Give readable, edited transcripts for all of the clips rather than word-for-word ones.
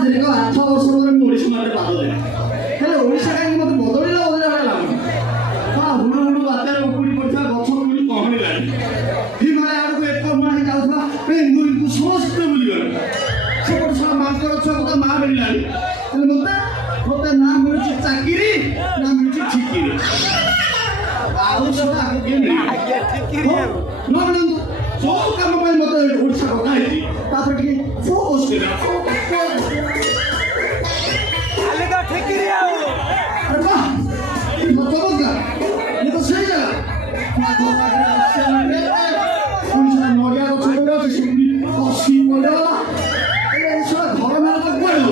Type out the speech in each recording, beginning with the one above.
ଦୀର୍ଘ 8 ବର୍ଷ ପରେ ମୁଁ ଓଡ଼ିଶା ମାଟିରେ ପାଦ ଦେଲି। ହେଲେ ଓଡ଼ିଶା କାହିଁକି ମୋତେ ବଦଳିଲା ଭଳିଆ ଲାଗୁନି। ହୁଡ଼ୁ ହୁଡ଼ୁ ବାତ୍ୟାରେ ଉପୁଡ଼ି ପଡ଼ିଥିବା ଗଛ ଉପୁଡ଼ି କହଳିଲାଣି। ହିମାଳୟ ଆଡ଼କୁ ଏକମା ହେଇ ଯାଉଥିବା ପେଙ୍ଗୁଇନକୁ ସମସ୍ତେ ବୁଲିଗଲେ। ସେପଟେ ଛୁଆ ମାଙ୍କଡ଼ ଛୁଆକୁ ତ ମା ମିଳିଲାଣି। ହେଲେ ମୋତେ ନା ମିଳୁଛି ଚାକିରି ନା ମିଳୁଛି ଠିକିରି। ଆଉ ସେଟା ଆଗକୁ କିଏ ମିଳିବ ନ ମିଳନ୍ତୁ। ସବୁ କାମ ପାଇଁ ମୋତେ ଓଡ଼ିଶା ଡକା ହେଇଛି। ତାପରେ ଟିକେ ଫୋକସ୍ କରିବା। ସେଇ ଜାଗା ନଡ଼ିଆ ଗଛ କଷି ପଡ଼ିଗଲା। ଘର ମାନଙ୍କ କୁଆଡ଼େ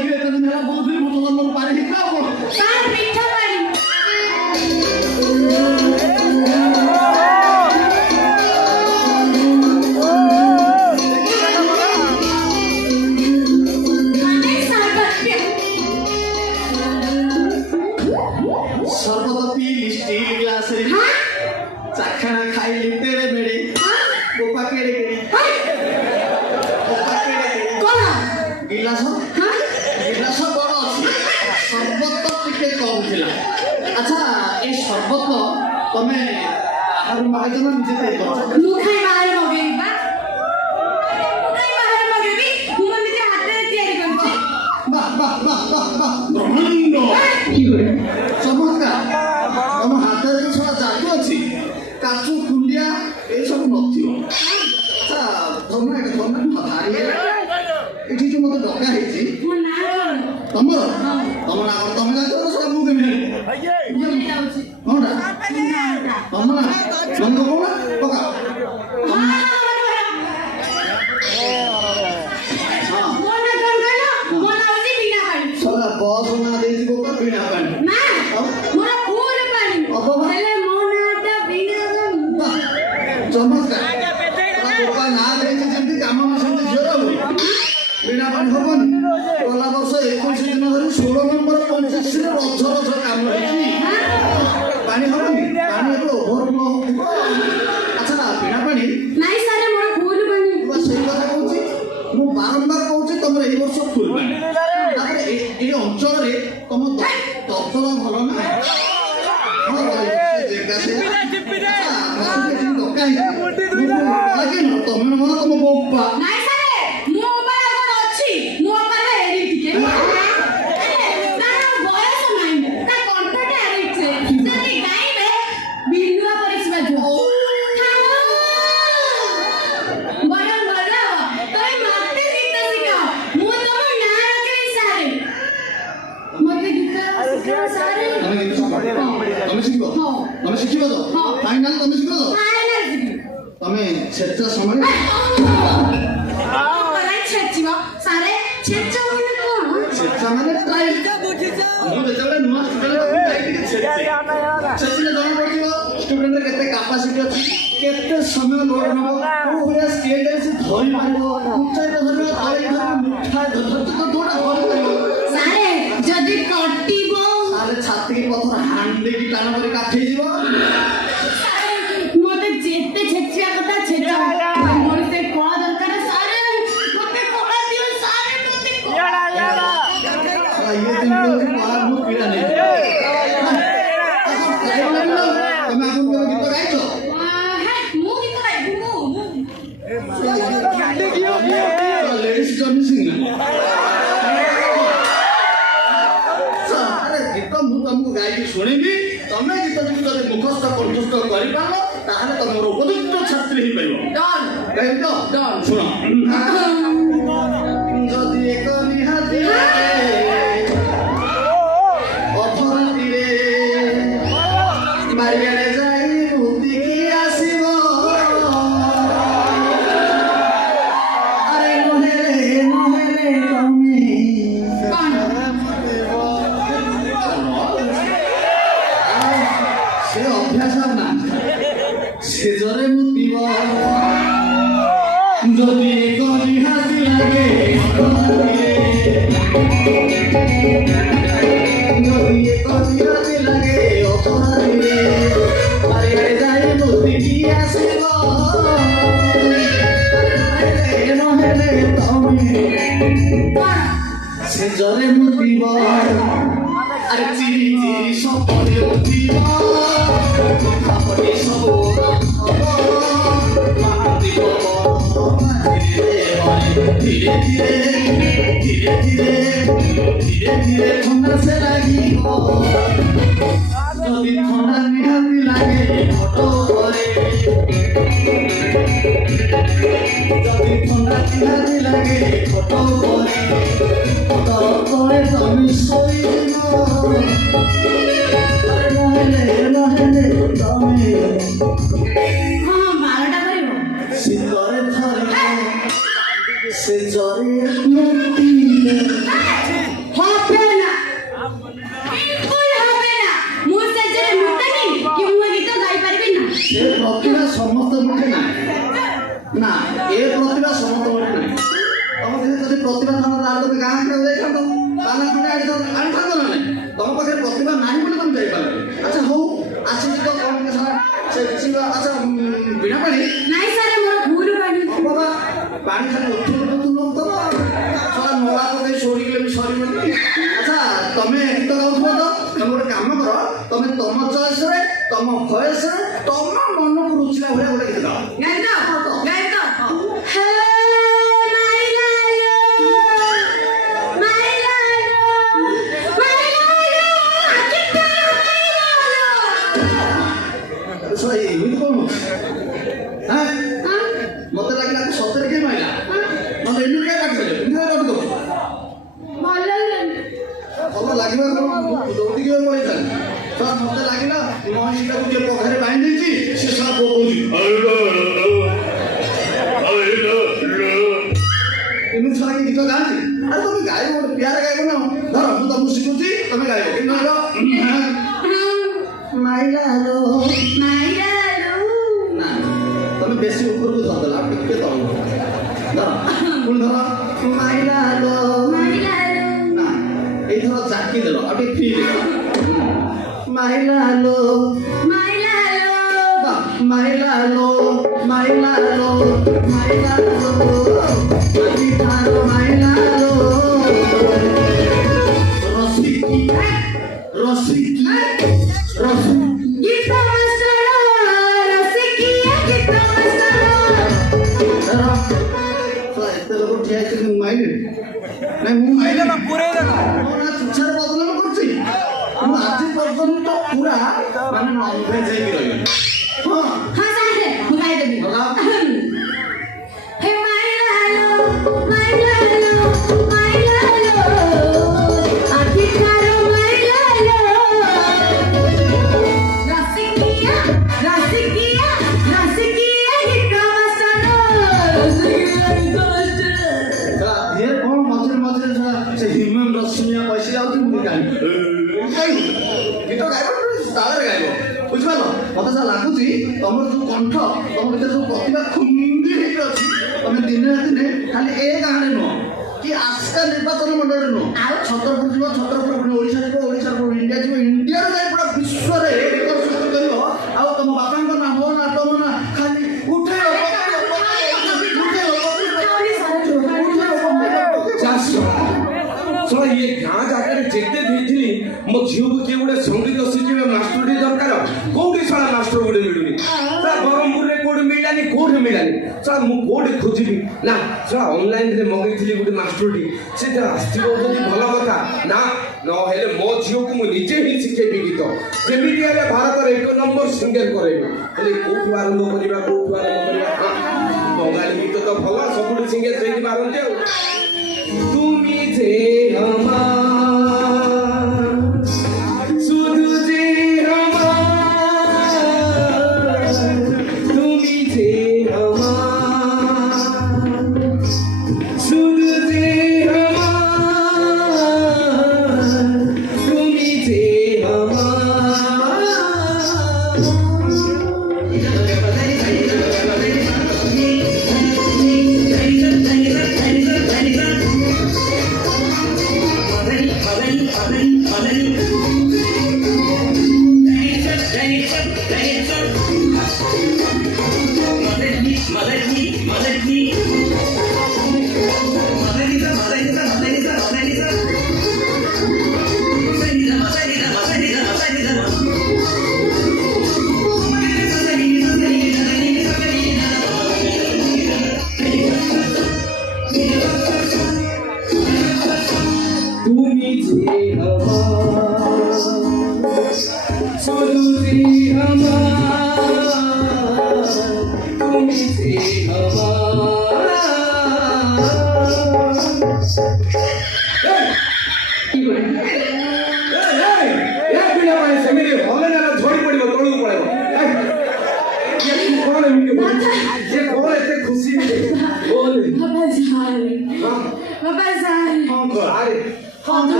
କହିକି ଏତେ ଦିନ ହେଲା ବହୁତ ଦିନ ଭୂତ ଜନ୍ମରୁ ପାରି ହେଇଥିଲା ଆଉ କଣ ସାର୍ ମିଠା ପାଣି ସର୍ବତ ପିଇଲି ଷ୍ଟିଲ ଗ୍ଲାସରେ ଚାଖଣା ଖାଇଲି ତେড়େ ବେড়େ ବୋପା କେড়େ କେড়େ ବୋପା କେড়େ କେড়େ କଣ ଗିଲାସ ଗିଲାସ ବଡ଼ ଅଛି ସର୍ବତ ଟିକେ କମ୍ ଥିଲା ଆଚ୍ଛା ଏଇ ସର୍ବତ ତମେ ବାହାରୁ ମାଗିଛ ନା ନିଜେ ତିଆରି କରିଛ ମୁଁ ଖାଇ ବାହାରେ ମଗେଇବି ବା ମୁଁ ଖାଇ ବାହାରେ ମଗେଇବି ମୁଁ ନିଜେ ହାତରେ ତିଆରି କରିଛି ବାଃ ବାଃ ବାଃ ବାଃ ବାଃ ବ୍ରହ୍ମାଣ୍ଡ ଚମତ୍କାର ତମ ହାତରେ ତ ଛଡ଼ା ଜାଦୁ ଅଛି କାଚୁ କୁଣ୍ଡିଆ ଏସବୁ ନଥିବ ଆଚ୍ଛା ତମେ ଭାରି ଏଠି ଯୋଉ ମୋତେ ଡକା ହେଇଛି ମୋ ନାଁ ତମର ତମ ନାଁ କଣ ତମେ ଜାଣିଛ ନା ସେଟା ମୁଁ କେମିତି ଜାଣିବି କଣ ଯାଉଛି କଣଟା ତମ ନା ନନ୍ଦ କଣ ପକା ସଲା ବସ୍ ନା ଦେଇଛି ବୋକା ବିଣା ପାଣି ଚମତ୍କାର ବୋକା ନାଁ ଦେଇଛି ଯେମିତି କାମ ନ ସେମିତି ଝିଅର ବିଣା ପାଣି ହବନି ଗଲା ବର୍ଷ 21 ଦିନ ଧରି 16 ନମ୍ବର 25ରେ ରଥ ରଥ କାମ ହେଇଛି ପାଣି ହବନି ପାଣି ଏବେ ଓଭରଫ୍ଲୋ ହଉଥିବ ଆଚ୍ଛା ବିଣା ପାଣି ସେଇ କଥା କହୁଛି ମୁଁ ବାରମ୍ବାର କହୁଛି ତମର ଏଇ ବର୍ଷ ଫୁଲ ପାଣି ତାପରେ ଏଇ ଅଞ୍ଚଳରେ ତମ ଦବଦବା ଭଲ ନା ତମେ ମନ ତମ ବୋପା ତମେ ଶିଖିବ ତମେ ଶିଖିବ ତ ଫାଇନାଲ ତମେ ଶିଖିବ ତ ତମେ ଛେଚା ସମୟ ଛେଚା ମାନେ ମୁଁ ଯେତେବେଳେ ନୂଆ ଛେଚିଲେ ଜଣା ପଡିବ ଷ୍ଟୁଡେଣ୍ଟର କେତେ କାପାସିଟି ଅଛି କେତେ ସମୟ ଲୋଡ ନବ କୋଉ ଭଳିଆ ସ୍କେଲରେ ସେ ଧରି ପାରିବ ଉଚ୍ଚାରିତ ଧରିବ ତଳେ ଧରିବ ମିଠା ଯୋଉଟା ଧରିପାରିବ ଯଦି କଟିବ ତାହେଲେ ଛାତିକି ପଥର ହାଣ୍ଡିକି ଟାଣ କରି କାଠେଇ ଯିବ ମତେ ଯେତେ ଛେଚିବା କଥା ଛେଚା ମୋର ସେ କଳା ଦରକାର ସାରେ ମତେ କଳା ଦିଅ ସାରେ ମତେ ଇଏ ଯେମିତି କଳା ବହୁତ ପୀଡ଼ା ନେଇ ତମେ ଆଗରୁ କେବେ ଗୀତ ଗାଇଛ ମୁଁ ଗୀତ ଗାଇବି ମୁଁ ଲେଡିଜ ଜର୍ନି ସିଙ୍ଗର ଗୀତ ମୁଁ ତମକୁ ଗାଇକି ଶୁଣିବି ତମେ ଗୀତଟିକୁ ଯଦି ମୁଖସ୍ଥ କଣ୍ଠସ୍ଥ କରିପାରିବ ତାହେଲେ ତମର ଉପଯୁକ୍ତ ଛାତ୍ରୀ ହେଇପାରିବ ଗାଇବି ତ ଶୁଣ ଯଦି ଏକ ନିହାତି ଅଥରାତିରେ ମାରିଆଡ଼େ ଯାଇ ମୁଦିକି ଆସିବ ଆରେ ନହେଲେ ତମେ ସେ ଅଭ୍ୟାସ ନା ସେ ଜରେ ମୁତିବ ଯଦି ଏକ ନିହାତି ଲାଗେ ଯଦି ଏକ ନିହାତି ଲାଗେ ଅପରାଧୀରେ ମାରିଆଡ଼େ ଯାଇ ମୁଦିକି ଆସିବ ନହେଲେ ତମେ ସେ ଜରେ ମୁତିବ আরে চিরি চিরি সপনে উঠিব আপনি সব ধীরে ধীরে ধীরে ধীরে ধীরে ধীরে ঠান্ডা সে লাগিব যদি ঠান্ডা নিহাতি লাগে ফটো করে যদি ঠান্ডা নিহাতি লাগে ফটো করে তারপরে তুমি শরীর নহেলে নহেলে তুমি শীতরে ধরে সে জ্বরে মুক্তি ପ୍ରତିଭା ସମସ୍ତ ମୁଠେ ନାହିଁ ନା ଏ ପ୍ରତିଭା ସମସ୍ତ ମୁଠେ ନାହିଁ ତମ ଦେହରେ ଯଦି ପ୍ରତିଭା ଥାନ୍ତା ତାହେଲେ ତମେ ଗାଁ ଖେଳ ଯାଇଥାନ୍ତ ତାହେଲେ ଖଣ୍ଡେ ଆଣିଥାନ୍ତ ନା ନାହିଁ ତମ ପାଖରେ ପ୍ରତିଭା ନାହିଁ ବୋଲି ତମେ ଯାଇପାରିବ ଆଚ୍ଛା ହଉ ଆସିଛି ତ କଣ ସେ କିଛି ଆଚ୍ଛା ବିଣା ପାଣି ନାଇଁ ସାର୍ ମୋର ଭୁଲ ପାଣି ବାବା ପାଣି ଖାଲି ଉଠିବ ତ ସଲା ନଳା ପକେଇ ସରିଗଲେ ବି ସରିବନି ଆଚ୍ଛା ତମେ ଗୀତ ଗାଉଥିବ ତ ତମେ ଗୋଟେ କାମ କର ତମେ ତମ ଚଏସରେ ତମ ଭଏସରେ ତମ ମନକୁ ରୁଚିଲା ଭଳିଆ ଗୋଟେ ଗୀତ ଗାଅ ଗାଇ ତ ହେ ଏମିତି କଣ ମତେ ଲାଗିଲା ସତରେ କିଏ ମାଇଲା ମତେ ଏମିତି କାଇଁ କାଟିଦେଲେ ଏମିତି କାଇଁ ରଖିଦେବ ଭଲ ଲାଗିବା କଣ ଦୌଡ଼ିକି ପଳେଇଥାନ୍ତି ମତେ ଲାଗିଲା ମହିଷଟାକୁ ଯିଏ ପଖାରେ ବାନ୍ଧି ଦେଇଛି ସେ ସବ କହୁଛି ଏମିତି ଛଡ଼ା ଗୀତ ଗାଆନ୍ତି ଆରେ ତମେ ଗାଇବ ଗୋଟେ ପିଆରେ ଗାଇବ ନା ଧର ମୁଁ ତମକୁ ଶିଖୁଛି ତମେ ଗାଇବ କିନ୍ତୁ ଗାଇବ ମାଇଲାଲୋ ନା ତମେ ବେଶୀ ଉପରକୁ ଧରିଦେଲ ଆଉ ଟିକେ ତଳକୁ ଧର ପୁଣି ଧର ମାଇଲାଲୋ ନା ଏଇଥର ଚାକି ଦେଲ ଆଉ ଟିକେ ଫ୍ରି ଦେଲ ମାଇଲାଲୋ ମାଇଲାଲୋ ଆଜି ପର୍ଯ୍ୟନ୍ତ ପୁରା ମାନେ ନନଭେଜ ହେଇକି ରହିଗଲି ହଁ ଗୀତ ଗାଇବ ତାଳରେ ଗାଇବ ବୁଝିପାରିଲ ମତେ ଯାହା ଲାଗୁଛି ତମର ଯୋଉ କଣ୍ଠ ତମ ଭିତରେ ଯୋଉ ପ୍ରତିଭା ଖୁନ୍ଦି ହେଇକି ଅଛି ତମେ ଦିନେ ନା ଦିନେ ଖାଲି ଏ ଗାଁରେ ନୁହଁ କି ଆସ୍କା ନିର୍ବାଚନ ମଣ୍ଡଳରେ ନୁହଁ ଆଉ ଛତରପୁର ଯିବ ଛତରପୁର ପୁଣି ଓଡ଼ିଶା ଯିବ ଓଡ଼ିଶାର ପୁଣି ଇଣ୍ଡିଆ ଯିବ ଇଣ୍ଡିଆରୁ ଯାଇ ପୁରା ବିଶ୍ୱରେ ରେକର୍ଡ ସୃଷ୍ଟି କରିବ ଆଉ ତମ ବାପାଙ୍କ ନାଁ ମୋ ନାଁ ତମ ନାଁ ଖାଲି ये गाँ जाकर जेते देइथिली मो झियो को के गुडे संगीत शिखिबे मास्टरटी दरकार कोडी साला मास्टर गुडे मिलुनी सा बरमपुर रे कोडी मिलानी सा मु कोडी खोजिबी ना सा ऑनलाइन रे मगैथिली गुडे मास्टरटी से जा आस्तिबो जदी भलो कथा ना न हेले मो झियो को मु निजे ही शिखेबी गीत जे मीडिया रे भारत रे 1 नंबर सिंगर करेबी हेले कोठु आरंभ करिबा बंगाली गीत तो भलो सबुडी सिंगर देई पारंते তুমি যে আমার শুধু যে আমার তুমি যে আমার শুধু যে আমার তুমি যে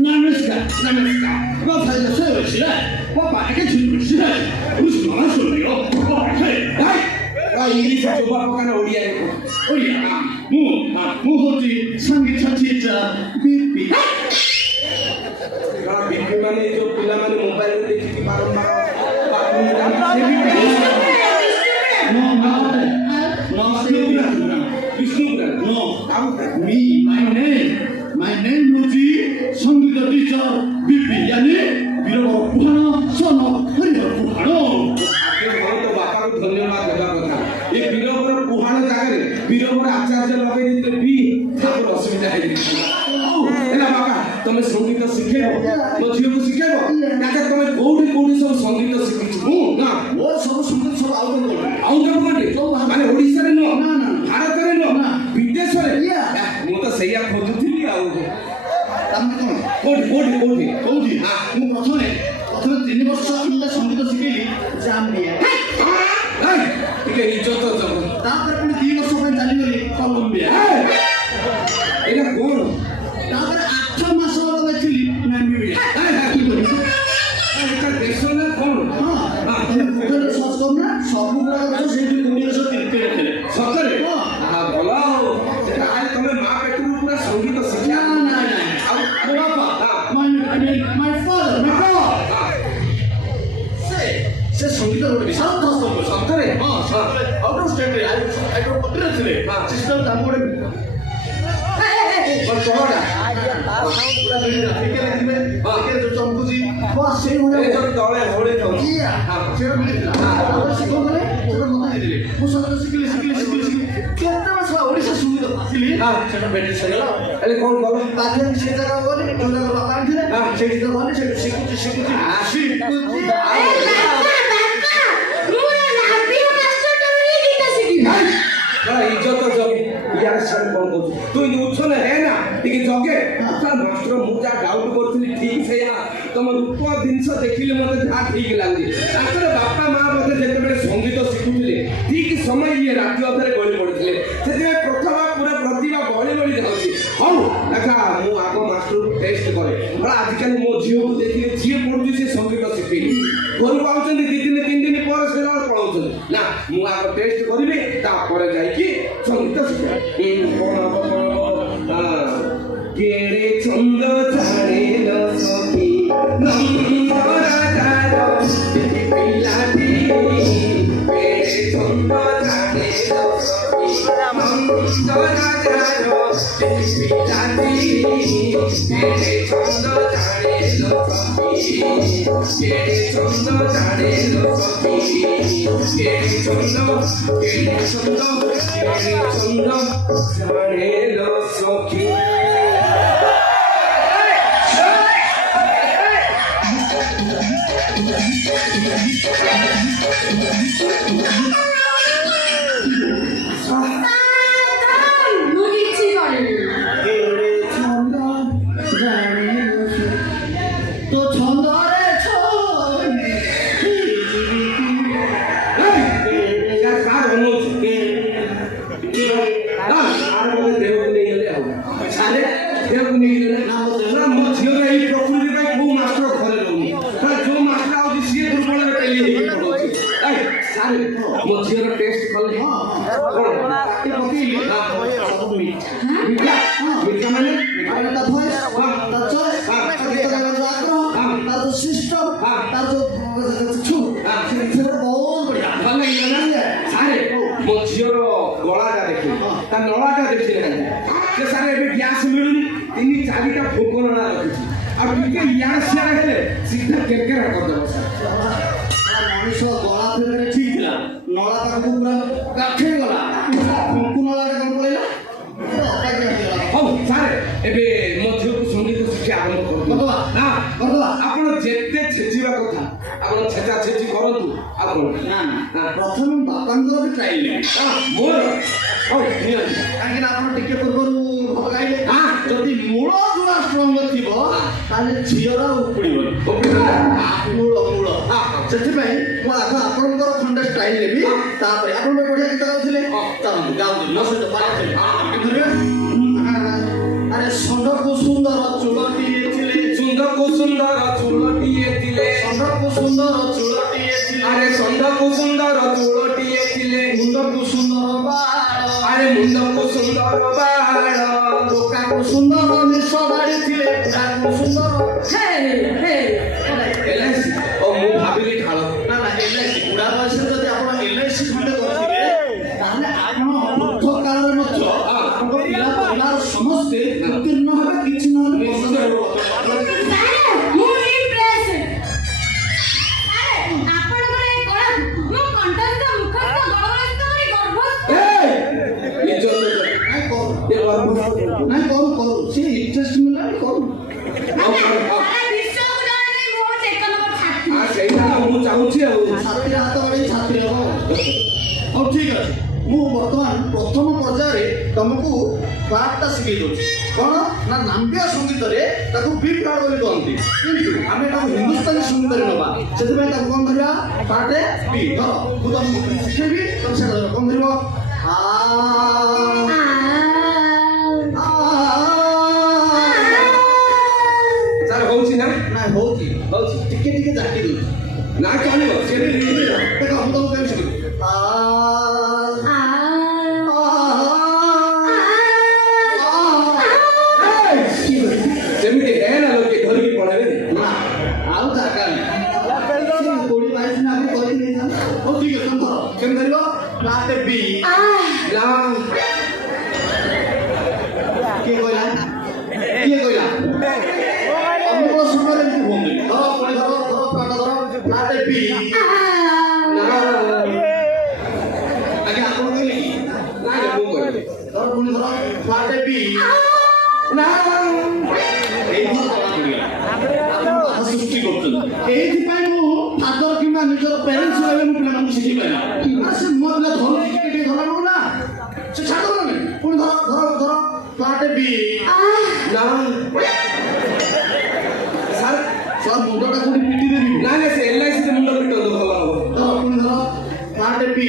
नमस्कार नमस्कार 刚才的摄影师，我摆个主持人。ଇଂଲିଶ ଚୋବା ପକାନ ଓଡ଼ିଆରେ କୁହ। ଓଡ଼ିଆ ମୁଁ ହଉଛି ସଙ୍ଗୀତ ଟିଚର ବିପି। ବିପି ମାନେ ଏଇ ଯୋଉ ପିଲାମାନେ ମୋବାଇଲରେ ଦେଖିକି ବାରମ୍ବାର ବାଥରୁମ୍ ଯାଆନ୍ତି, ସେ BP. No, Vishnu Purana. No, me, my name ହଉଛି ସଙ୍ଗୀତ ଟିଚର ବିପି, यानी ବୀରବର ପୁରାଣ ସନ ହରିହର ପୁରାଣ। ବହୁତ ବାପାକୁ ଧନ୍ୟବାଦ ଦେବା କଥା। ଏ ବୀରବର ପୁହାଣ ଜାଗାରେ ବୀରବର ଆଚାର୍ଯ୍ୟ ଲଗେଇ ଦେଇଥିଲେ ବି ତାଙ୍କର ଅସୁବିଧା ହେଇଯାଇଛି। ହେଲା ବାପା, ତମେ ସଙ୍ଗୀତ ଶିଖେଇବ, ମୋ ଝିଅକୁ ଶିଖେଇବ। ତାକେ ତମେ କୋଉଠି ସବୁ ସଙ୍ଗୀତ ଶିଖିଛୁ? ମୁଁ ନା ମୋର ସବୁ ସଙ୍ଗୀତ ସବୁ ଆଉ ମାନେ ଓଡ଼ିଶାରେ ନୁହଁ, ନା, ନା। ଭାରତରେ ନୁହଁ, ନା। ବିଦେଶରେ। Yeah. ମୁଁ ତ ସେଇଆ ଖୋଜୁଥିଲି ଆଉ। ତାମାନେ କ'ଣ କୋଉଠି? କହୁଛି ମୁଁ ପ୍ରଥମେ 3 ବର୍ଷ ଖଣ୍ଡେ ସଙ୍ଗୀତ ଶିଖେଇଲି ଜାମ୍ବିଆ। ଟିକେ ଇଜ୍ଜତ ଦେବ। ତାପରେ ପୁଣି 2 ବର୍ଷ ପାଇଁ ଚାଲିଗଲି କଲମ୍ବିଆ। ଏଇଟା କଣ? ତାପରେ 8 ମାସ ରହିଥିଲି ନାମିବିଆ। ଏଇଟା ଦେଶ ନା କଣ? ତମେ ଗୁଗଲରେ ସର୍ଚ୍ଚ କରୁନା, ସବୁ ଗୁଡ଼ାକ ସେଇଠି କୋଡ଼ିଏଶହ ତିରିଶ ଥିଲେ। ସତରେ? ହଁ। ଭଲ ଆଉ। ତାହେଲେ ତମେ ମା ପେଟରୁ ପୁରା ସଙ୍ଗୀତ ଶିକ୍ଷା। ଆଉ ବାପା my father, my God, ସେ ସଙ୍ଗୀତ ଗୋଟେ ବିଶାଳ ଥସ୍ତ। ସତରେ? ଆଉଟ୍ ଅଫ୍ ଷ୍ଟେଟ୍ରେ ପଟିରେ ଥିଲେ। ସିଷ୍ଟମ ତାଙ୍କୁ ଗୋଟେ ଚହଟା ପୁରା ମିଳିଲା କ୍ରିକେଟ ଥିବେ, କ୍ରିକେଟ ଯୋଉ ଚମକୁଛି ବାସ୍ ସେଇଭଳିଆ ଏ ଯୋଉ ତଳେ ହଳେ ଥାଉଛି। ସେଇଟା ମିଳିଥିଲା। ତାପରେ ଶିଖଉଥିଲେ, ସେଟା ମତେ ଦେଇଥିଲେ। ମୁଁ ସଙ୍ଗୀତ ଶିଖିଲି କେତେ ମାସ ଓଡ଼ିଶା ସଙ୍ଗୀତ ଆସିଲି, ସେଟା ବେଟେରୀ ସରିଗଲା। ହେଲେ କଣ କଲ? ବାଧ୍ୟ ସେ ଜାଗାକୁ ଗଲି, ଯୋଉ ଜାଗା ବାପା ଆଣିଥିଲେ ସେଇଠି ତ ଗଲି, ସେଠି ଶିଖୁଛି। ଇଜ୍ଜତ ଜଗେ ଇଆଡେ ସିଆଡେ କଣ କହୁଛୁ? ତୁ ଉଚ୍ଛନ ହେ ନା ଟିକେ ଜଗେ। ମାଷ୍ଟର ମୁଁ ଯାହା ଡାଉଟ୍ କରୁଥିଲି ଠିକ ସେଇଆ। ତମ ରୂପ ଜିନିଷ ଦେଖିଲେ ମତେ ଯାହା ଠିକ ଲାଗୁଛି। ତାଙ୍କର ବାପା ମା ମତେ ଯେତେବେଳେ ସଙ୍ଗୀତ ଶିଖୁଥିଲେ ଠିକ ସମୟ ଇଏ ରାତି ଅଧରେ ଗଳି ପଡ଼ିଥିଲେ। ସେଥିପାଇଁ ପ୍ରଥମା ପୁରା ପ୍ରତିଭା ବଳି ଯାଉଛି। ହଉ ଦେଖା, ମୁଁ ଆଗ ମାଷ୍ଟରକୁ ଟେଷ୍ଟ କରେ। ଆଜିକାଲି ମୋ ଝିଅକୁ ଦେଖିଲେ ଯିଏ ପଢୁଛି ସେ ସଙ୍ଗୀତ ଶିଖେଇଲି। ଘରୁ ପାଉଛନ୍ତି 2 ଦିନ 3 ଦିନ ପରେ ସେ ପଳାଉଛନ୍ତି। ନା, ମୁଁ ଆଗ ଟେଷ୍ଟ କରିବି, ତାପରେ ଯାଇକି ସଙ୍ଗୀତ ଶିଖେଇବି। କେଡ଼େ ଛନ୍ଦ ଜାଣିଲ ସଖୀ ନନ୍ଦରାଜାର ପିଲାଟି, କେଡ଼େ ଛନ୍ଦ ଜାଣିଲ ସଖୀ ନନ୍ଦରାଜାର ପିଲାଟି, କେଡ଼େ ଛନ୍ଦ ଜାଣିଲ ସଖୀ, କେଡ଼େ ଛନ୍ଦ ଜାଣିଲ ସଖୀ, କେଡ଼େ ଛନ୍ଦ ଜାଣିଲ ସଖୀ। তো ছন্দরে ମୋ ଝିଅର ଏଇ ପ୍ରକୃତି ପାଇଁ କୋଉ ମାଷ୍ଟର ଘରେ ରହୁନି। ଯୋଉ ମାଷ୍ଟର ଆଉଛି ସିଏ ଦୁର୍ବଳରେ ପେଲି ହେଇକି ପଢଉଛି। ମୋ ଝିଅର ଟେଷ୍ଟ କଲେ ମିଠା ମାନେ ମୋ ଝିଅର ଗଳାଟା ଦେଖିଲେ, ତା ନଳାଟା ଦେଖିଲେ ଯେ ସାର୍ ଏବେ ଗ୍ୟାସ୍ ମିଳୁନି, 3-4ଟା ଫୋକ ନଳା ରଖିଛି। ଆଉ ଟିକେ ଇଆଡେ ସିଆଡେ ହେଲେ ସିଧା କେରକେରା କରିଦେବ ସାର୍। ମଣିଷ ଗଳା ଫେରେ ଠିକ ଥିଲା, ନଳା ପାଖକୁ ପୁରା କାଠେଇ ଗଲା, ଫୁଙ୍କୁ ନଳାଟା କଣ ପଳେଇଲା। ହଉ ସାର୍, ଏବେ ମୋ ଝିଅକୁ ସଙ୍ଗୀତ ଶିକ୍ଷା ଆରମ୍ଭ କରିଦେବା। ଆପଣ ଯେତେ ଛେଚିବା କଥା ଆପଣ ଛେଚା ଛେଚି କରନ୍ତୁ। ଆପଣ ପ୍ରଥମେ ବାପାଙ୍କର ବି ଟ୍ରାଏଲ ନେବେ। ମୋର ହଉ ନିଅନ୍ତୁ। କାହିଁକି ନା ଆପଣ ଟିକେ ପୂର୍ବରୁ ଭଲ ଗାଇଲେ, ଯଦି ମୂଳ ଯୋଉଟା ଷ୍ଟ୍ରଙ୍ଗ ଥିବ ତାହେଲେ ଝିଅର ଉପୁଡ଼ିବନି। ମୂଳ ସେଥିପାଇଁ ମୁଁ ଆଗ ଆପଣଙ୍କର ଖଣ୍ଡେ ଷ୍ଟାଇଲ ନେବି, ତାପରେ ଆପଣ ବଢିଆ ଗୀତ ଗାଉଥିଲେ, ଚାଲନ୍ତୁ ଗାଉଥିଲେ ମୋ ସହିତ ଆରେ ଷଣ୍ଢକୁ ସୁନ୍ଦର ଚୂଳଟିଏ ଥିଲେ, ଷଣ୍ଢକୁ ସୁନ୍ଦର ଚୂଳଟିଏ ଥିଲେ, ଷଣ୍ଢକୁ ସୁନ୍ଦର ଚୂଳଟିଏ ଥିଲେ, ଆରେ ଷଣ୍ଢକୁ ସୁନ୍ଦର ଚୂଳଟିଏ ଥିଲେ, ମୁଣ୍ଡକୁ ବୟସରେ ଯଦି ଆପଣ LIC ଖଣ୍ଡେ କରିଥିବେ ତାହେଲେ ଆପଣ ବୃଦ୍ଧ କାଳରେ ମଧ୍ୟ ଆପଣଙ୍କ ପିଲା ପରିବାର ସମସ୍ତେ ଉତ୍ତୀର୍ଣ୍ଣ ହେବେ, କିଛି ନହେଲେ ନିଶ୍ଚୟ। ମୁଁ ଇମ୍ପ୍ରେସ। ଆପଣଙ୍କର ଏ କଳା ମୋ କଣ୍ଠସ୍ଥ ମୁଖସ୍ଥ ଗଳଗଳିତ କରି ଗର୍ଭସ୍ଥ। ନାଇଁ କରୁ ନାଇଁ କରୁ ସେ ଇଣ୍ଟରେଷ୍ଟ ମିଳିଲାଣି କରୁ। ସାରା ବିଶ୍ୱକୁ ଜଣାଯାଏ ମୋ ଏକ ନମ୍ବର ଛାତ୍ରୀ। ସେଇଟା ମୁଁ ଚାହୁଁଛି ଆଉ ଛାତ୍ରୀ ହାତ ବଢ଼େଇ ଛାତ୍ରୀ ହବ। ହଉ ଠିକ ଅଛି, ମୁଁ ବର୍ତ୍ତମାନ ପ୍ରଥମ ପର୍ଯ୍ୟାୟରେ ତମକୁ କ୍ଲାସଟା ଶିଖେଇ ଦଉଛି। କ'ଣ ନା ନାମ୍ୟ ସଙ୍ଗୀତରେ ତାକୁ ବି ପ୍ରାଣ ବୋଲି କହନ୍ତି, କିନ୍ତୁ ଆମେ ତାକୁ ହିନ୍ଦୁସ୍ତାନୀ ସଙ୍ଗୀତରେ ନେବା। ସେଥିପାଇଁ ତାକୁ କ'ଣ ଧରିବା? ପାଟେ ବି ଧର, ମୁଁ ତମକୁ ଶିଖେଇବି, ତମେ ସେଟା ଧର। କ'ଣ ଧରିବ? ଆ ସାର୍ ହଉଛି ନା? ନାଇଁ ହଉଛି ଟିକେ ଟିକେ ଜାକି ଦଉଛି। ନା ଚଳିବ ସେ ବି ଦେଖ ମୁଁ ତମକୁ କେମିତି ଶିଖେଇବି? ସେମିତି ହେ ନା ଲୋକେ ଧରିକି ପଳେଇବେ। ନା ଆଉ ଜାଗା ନାହିଁ। 20-22 ଦିନ ଆଗରୁ କରିକି ନେଇଥାନ୍ତେ। ହଉ ଠିକ ଅଛି, ତମେ ଧର। କେମିତି ଧରିବ? ପ୍ଲାଟେ ବି। ନା କିଏ କହିଲା? ଅନୁକୂଳ ସମୟରେ ଏମିତି ହୁଅନ୍ତି। ଧର ପୁଣି ଧର ପ୍ଲାଟ ଧର, ପ୍ଲାଟେ ବି। ନା ଆଜ୍ଞା ଆପଣ କହିଲେ କି? ନାଇଁ ମୁଁ କହିବି ଧର ପୁଣି ଧର ପ୍ଲାଟେ ବି। ନା ଏଇଥର ଜଣା ପଡ଼ିଗଲା ଆପଣ ବାଧା ସୃଷ୍ଟି କରୁଛନ୍ତି। ଏଇଥିପାଇଁ ମୁଁ ଫାଦର କିମ୍ବା ନିଜର ପ୍ୟାରେଣ୍ଟସ୍ ରହିଲେ ମୁଁ ପିଲାମାନଙ୍କୁ ଶିଖେଇ ପାରିଲା। ସେ ମୋ ପିଲା ଧରୁଛି ଟିକେ ଧରନ୍ତୁ ନା, ସେ ଛାଡ଼ିଦେବନି। ପୁଣି ଧର ପ୍ଲାଟେ ବି। ନା ସାର୍ ସାର୍ ମୁଣ୍ଡଟା କୋଉଠି ପିଟି ଦେବି? ନା ନା ସେ LIC ରେ ମୁଣ୍ଡ ପିଟନ୍ତୁ ଭଲ ହବ। ଧର ପୁଣି ଧର ପ୍ଲାଟେ ବି।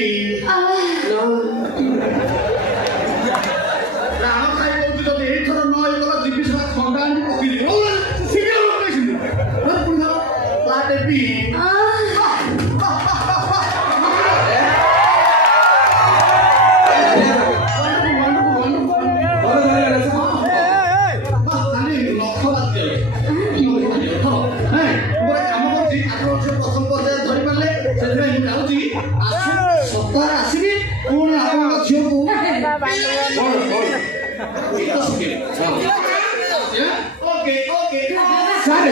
ପ୍ରାଣ ଖାଇ କହୁଛି ଯଦି ଏଇଥର ନ ହେଇଗଲା ଯିବି ସେଟା ଥଣ୍ଡା ଆଣି ପକେଇଦେବି। ଶୀଘ୍ର ଲଗେଇଛନ୍ତି। ଧର ପୁଣି ଧର ପ୍ଲାଟେ ବି। ସପ୍ତାହରେ ଆସିବି, ପୁଣି ଆପଣଙ୍କ ଝିଅକୁ ସାର୍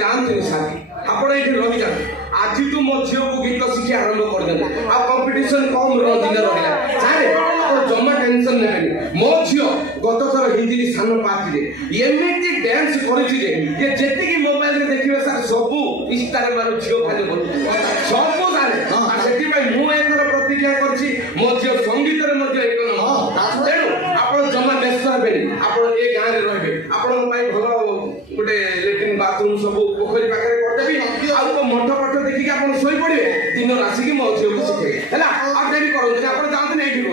ଯାଆନ୍ତୁନି ସାର୍, ଆପଣ ଏଇଠି ରହିଯାଆନ୍ତୁ। ଆଜିଠୁ ମୋ ଝିଅକୁ ଗୀତ ଶିଖି ଆରମ୍ଭ କରିଦେଲେ। ଆଉ କମ୍ପିଟିସନ କମ୍ ଦିନ ରହିଲା। ସାର୍ ଆପଣ ଜମା ଟେନସନ ନେବେନି। ମୋ ଝିଅ ଗତ ଥର ହିନ୍ଦୀ ସାନ ପାର୍ଟିରେ ଏମିତି ଡ୍ୟାନ୍ସ କରିଛି ଯେ ଯେତିକି ମୋବାଇଲରେ ଦେଖିବେ ସାର୍ ସବୁ ଇଷ୍ଟାରେ ମାରୁ ଝିଅ ଖାଲି ବୋଲୁଥିବ ସବୁ ସାର୍। ସେଥିପାଇଁ ମୁଁ ଏଥର ପ୍ରତିଜ୍ଞା କରିଛି ମୋ ଝିଅ ସଙ୍ଗୀତରେ ମଧ୍ୟ ଏକ ନମ୍ବର। ତେଣୁ ଆପଣ ଜମା ବ୍ୟସ୍ତ ହେବେନି। ଆପଣ ଏ ଗାଁରେ ରହିବେ, ଆପଣଙ୍କ ପାଇଁ ଭଲ ଗୋଟେ ଲେଟ୍ରିନ୍ ବାଥରୁମ୍ ସବୁ ପୋଖରୀ ପାଖରେ କରିଦେବି। ଆଉ ମଠ ପଠ ଦେଖିକି ଆପଣ ଶୋଇପଡ଼ିବେ, ଦିନ ଆସିକି ମୋ ଝିଅକୁ ଶିଖେଇବେ ହେଲା। ଆଉ ଡେରି କରନ୍ତୁନି, ଆପଣ ଯାଆନ୍ତୁନି ଏଇଠି ରୁହ।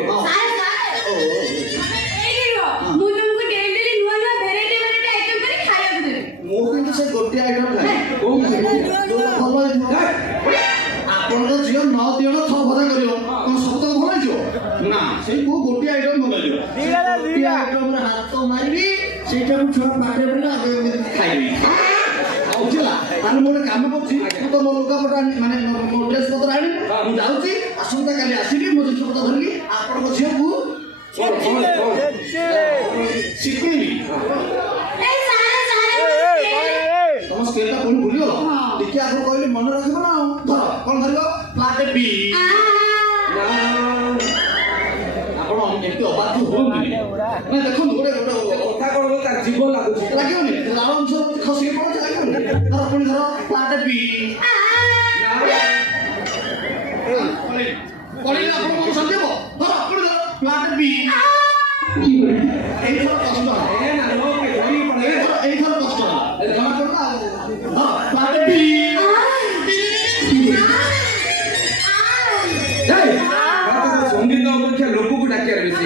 ମୁଁ ତୁମକୁ ଡେଲି ନୂଆ ନୂଆ ଭେରାଇଟି ଆଇଟମ୍ କରି ଖାଇବାକୁ ଦେବି। ମୁଁ କିନ୍ତୁ ସେ ଗୋଟିଏ ଆଇଟମ୍ ଖାଏ। କୋଉ ଯୋଉଟା ଭଲ ହେଇଥିବ। ଆପଣଙ୍କ ଝିଅ 9 ଦିନ 6 ଭଜା କରିବ, କଣ ସବୁ ଭଲ ହେଇଯିବ? ନା, ସେଇ କୋଉ ଗୋଟିଏ ଆଇଟମ୍ ଭଲ ହେଇଯିବ। ଗୋଟିଏ ଆଇଟମ୍ରେ ହାତ ମାରିବି, ସେଇଟାକୁ ଛୁଆ ପାଟିରେ ପଡ଼ିଲେ ଆଗେ ଖାଇବି। ବୁଝିଲା? ତାହେଲେ ମୁଁ ଗୋଟେ କାମ କରୁଛି, ମୁଁ ତ ମୋ ଲୁଗାପଟା ମାନେ ମୋ ଡ୍ରେସ୍ ପତ୍ର ଆଣି ମୁଁ ଯାଉଛି। ଆସନ୍ତା କାଲି ଆସିବି, ମୋ ଜିନିଷ ପତ୍ର ଧରିକି ଆପଣଙ୍କ ଝିଅକୁ ଶିଖେଇବି। ତମ ସ୍କେଲଟା ପୁଣି ଭୁଲିଗଲ? ଟିକେ ଆଗରୁ କହିଲି ମନେ ରଖିବ ନା। ଆଉ ଧର, କ'ଣ ଧରିବ? ପ୍ଲାଟେ ବି। ଆପଣ ଏମିତି ଅବାଧ୍ୟ ହୁଅନ୍ତୁନି। ନା ଦେଖନ୍ତୁ, ଗୋଟେ କଥା କଣ ତାର ଜୀବ ଲାଗୁଛି ଲାଗିବନି, ଲାଳ ଅଂଶ ଖସିକି ପଡ଼ୁଛି, ଲାଗିବନି। ଧର ପୁଣି ଧର ପ୍ଲାଟେ ବି। ପଡ଼ିଲେ ଆପଣ କ'ଣ ସରିଯିବ? ଧର ପୁଣି ଧର ପ୍ଲାଟେ ବି। ଏଇଥର କଷ୍ଟ ହେଲା। ଏଇଥର କଷ୍ଟ ହେଲା। ଜମା କର ନା। ଧର ପ୍ଲାଟେ ବି। ସଙ୍ଗୀତ ଅପେକ୍ଷା ଲୋକକୁ ଡାକିବାର ବେଶୀ।